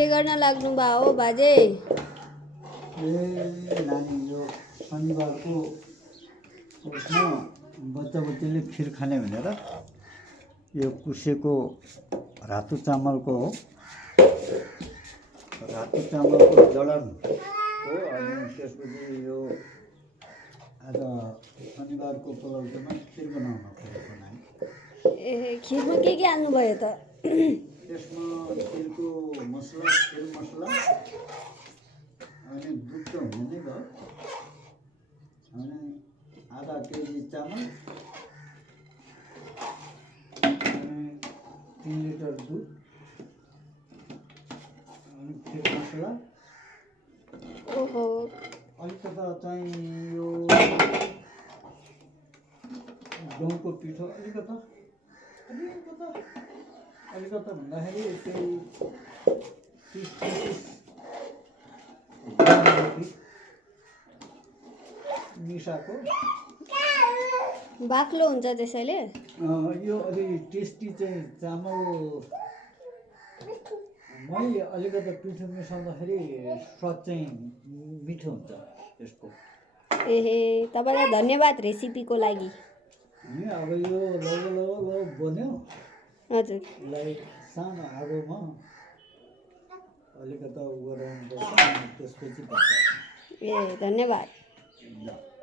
के गर्न लाग्नु भयो हो बाजे? नानी यो शनिबारको उसमा बच्चाले खिर खाने भनेर यो कुसेको रातो चामलको हो, रातो चामलको जडान हो। अनि त्यसपछि यो आज शनिबारको उपलक्ष्यमा खिर बनाउन बनाएँ। ए खिरमा के हाल्नु भयो त? त्यसमा खिरको मसला, खिर मसला अनि दुध त हुने नै भयो, अनि आधा केजी चामल अनि 3 लिटर दुध अनि खिर मसला। ओहो, अलिकता चाहिँ यो गहुँको पिठो अलिकता भन्दाखेरि त्यही 30-35 मिसाको बाक्लो हुन्छ त्यसैले। यो अलि टेस्टी चाहिँ चामल मै अलिकता पिठो मिसाउँदाखेरि स्वाद चाहिँ मिठो हुन्छ यसको। एहे, तपाईँलाई धन्यवाद रेसिपीको लागि। अनि अब यो लगभग बन्यो। हजुर, यसलाई सानो आगोमा अलिकता गराउनुपर्छ, त्यसपछि ए धन्यवाद। पर्छ।